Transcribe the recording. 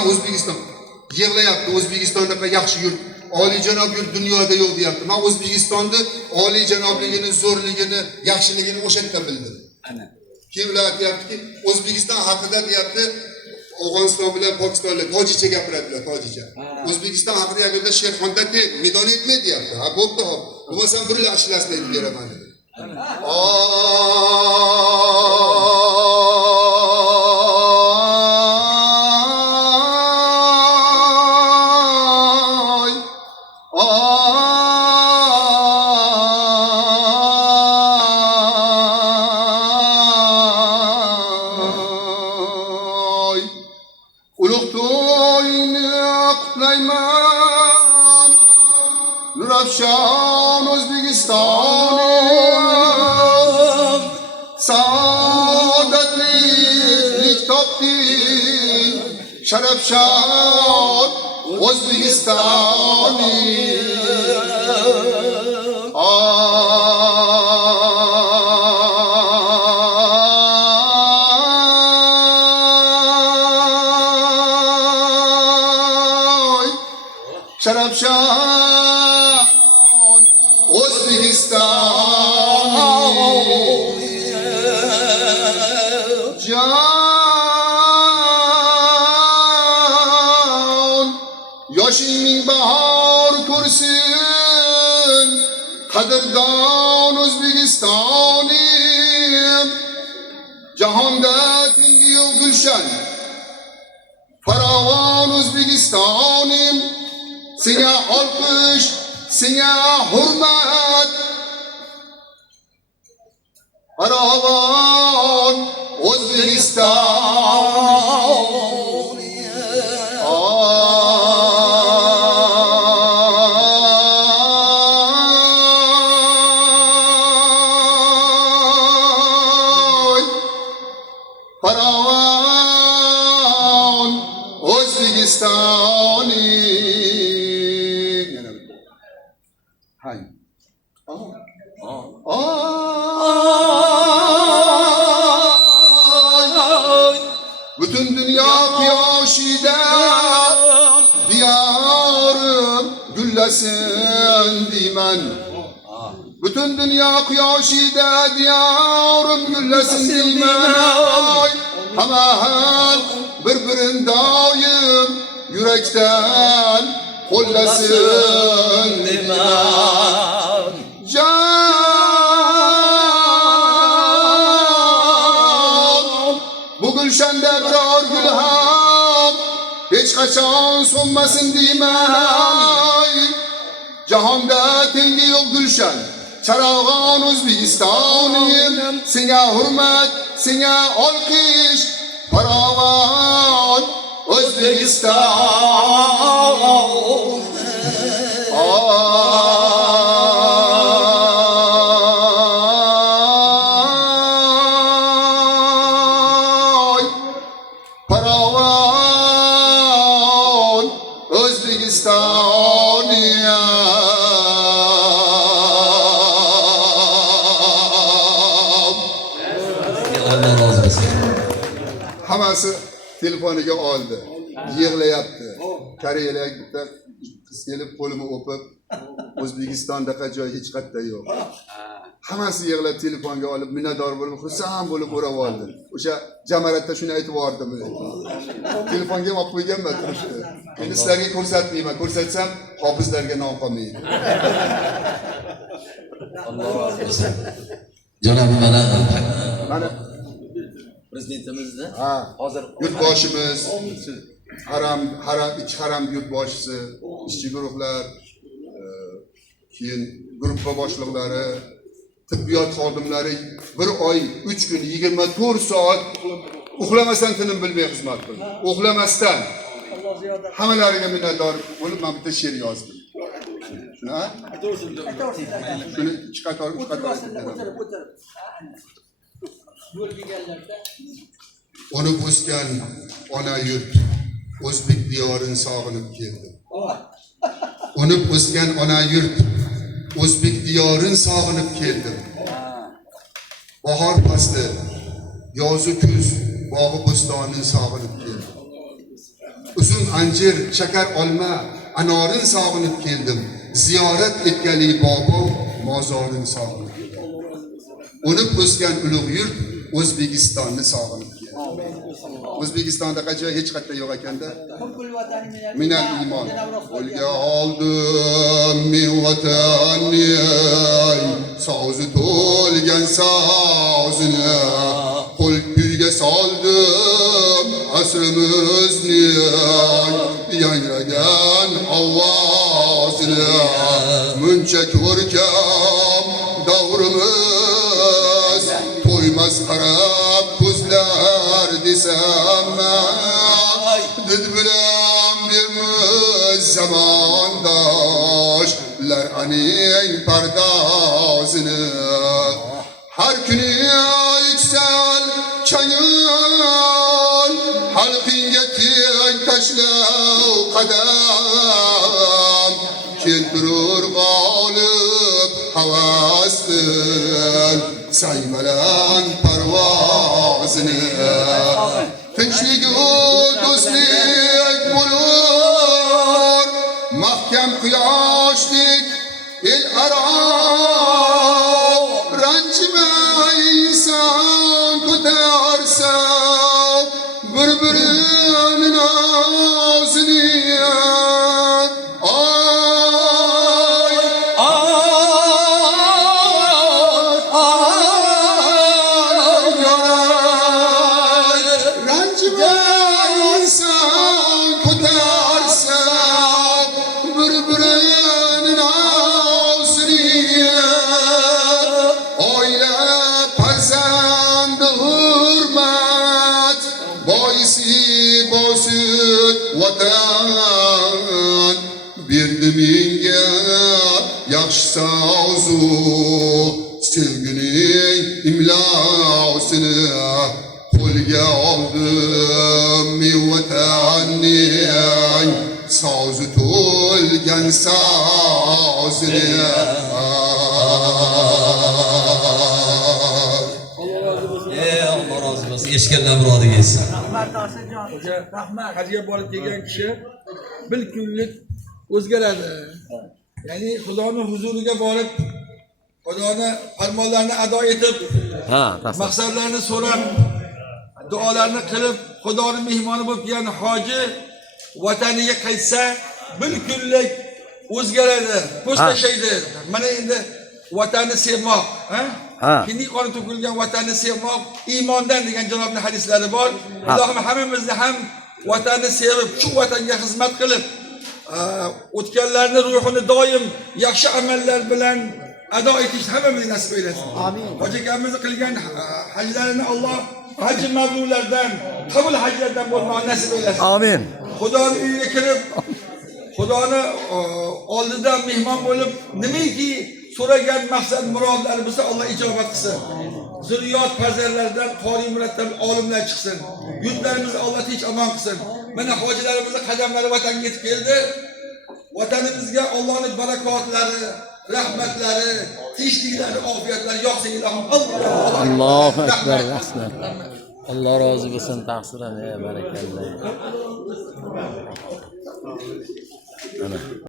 man O'zbekiston yig'layapti. O'zbekistonda yaxshi yurt, oliyjanob yurt dunyoda yo'q deyapti. Men O'zbekistonni oliyjanobligini, zo'rligini, yaxshiligini o'sha yerda bildim. Ana. Keyin ular aytayaptiki, O'zbekiston haqida deyapti, Afg'oniston bilan Pokistonlar tojicha gapiradilar, tojicha. O'zbekiston haqida agarda Sherxonda medon etmay deyapti. Ha, bo'pti, hop. Bo'lmasam bir ashlasini aytib beraman dedi. Nurafşan Özbekistan'ım saadetlik tapti Şerefşan Özbekistan'ım Şerefşan Özbekistan can yaşımın bahar kursun kadirdan Özbekistan'ım cahanda tengi yok gülşen faravan Özbekistan'ım sana alkış sana hürmet Aravan Özbekistan Aravan Özbekistan Hay. Bütün dünya kıyaşide diyarım güllesin dimen. Bütün dünya kıyaşide diyarım güllesin dimen. Hemen birbirindayım yürekten kollesin dimen. Bu gülşende birer gülham hiç kaçan solmasın dimay. Cahanda tengi yok gülşen çarağan Özbekistan'ım sana hürmet, sana alkış paravan Özbekistan Paravan Özbekistan'ya Allah razı olsun. Hammasi telefoniga oldi. Yig'layapti. Koreyalik bitta qiz kelib qo'limni o'pib, O'zbekistondaqa joy hech qayerda yo'q. Hammasi yig'lab telefonga olib, minnatdor bo'lib, xursand bo'lib o'rab oldi. O'sha jamaratda shuni aytib yubordim. Telefonga ham olib qo'yganman turishni. Endi sizlarga ko'rsatmayman. Ko'rsatsam, hofizlarga nom qolmaydi. Allah razı olsun. Janob mana Prezidentimizni hozir yurtboshimiz, ichki haram yurtboshisi, ishchi guruhlar, keyin gruppa boshliqlari, tibbiyot xodimlari bir oy 3 kun 24 soat uxlamasdan tinim bilmay xizmat qildi. Uxlamasdan hammalariga minnatdor bo'lib men bitta she'r yozdim. Shuni ikki qator, uch qator Onu o'sgan ona yurt, o'zbek diyorini sog'inib keldim. Unib o'sgan ona yurt, o'zbek diyorini sog'inib keldim. Bahor fasli, yozu kuz, bog'i bo'stonini sog'inib keldim. uzum, anjir, shakar olma, anorin sog'inib keldim. Ziyorat etgali bobo, mozorin sog'inib keldim. O'nib o'sgan ulug' yurt O'zbekistonni sog'inib keldim. O'zbekistonda qancha hech qayerda yo'q ekanda. Minal iymon. Qo'lga oldim men vatanni, so'zi to'lgan sozini. Qo'l kuyga soldim asrimizni, yangragan ovozini. Muncha ko'rkam davrimiz, to'ymas qarab ko'zlar desam, did bilan bermiz zamondoshlar aning pardozini. Har kuni yüksel chayol, halqingga teng tashlav qadam, keltirur g'olib havas qil saymalan parvozini. Tinchlik do'stlik bo'lur, mahkam quyoshdek el aro. Ranjimay inson ko'tarsa bir-birining nozini. Vatan berdi menga yaxshi so'zu, sevgining imlosini. Qo'lga oldim men vatanning so'zi to'lgan sozini. Allah razı olsun. Eshitgandan murodiga yetsin. Rahmat. Hajga borib kelgan kishi bir kunlik o'zgaradi. Ya'ni Xudoning huzuriga borib, Xudoning farmonlarini ado etib, maqsadlarini so'rab, duolarni qilib, Xudoning mehmoni bo'lib kelgan hoji vataniga qaytsa, bir kunlik o'zgaradi, ko'z tashlaydi. Mana endi vatanni sevmoq, Kindiy qoni to'kilgan vatanni sevmoq iymondan degan janobning hadislari bor. Allohim hammamizni ham vatanni sevib, shu vatanga xizmat qilib, o'tganlarning ruhini doim yaxshi amallar bilan ado etish hammamizga nasib etsin. Amin. Hoji akamiz qilgan hajlarini Alloh haj mabrurlardan, qabul hajlardan bo'lmoqni nasib etsin. Amin. Xudoning uyiga kirib, Xudoning oldidan mehmon bo'lib, nimaki so'ragan maqsad murodlari bo'lsa Alloh ijobat qilsin. Zurriyot farzandlaridan qori murattab olimlar chiqsin. Yurtlarimizni Alloh tinch omon qilsin. Mana hojilarimizning qadamlari vatanga yetib keldi. Vatanimizga Allohning barakotlari, rahmatlari, tinchliklari, ofiyatlari yog'sin ilohim. Allohu akbar, rahmat. Alloh rozi bo'lsin, taqsiran, barakalloh.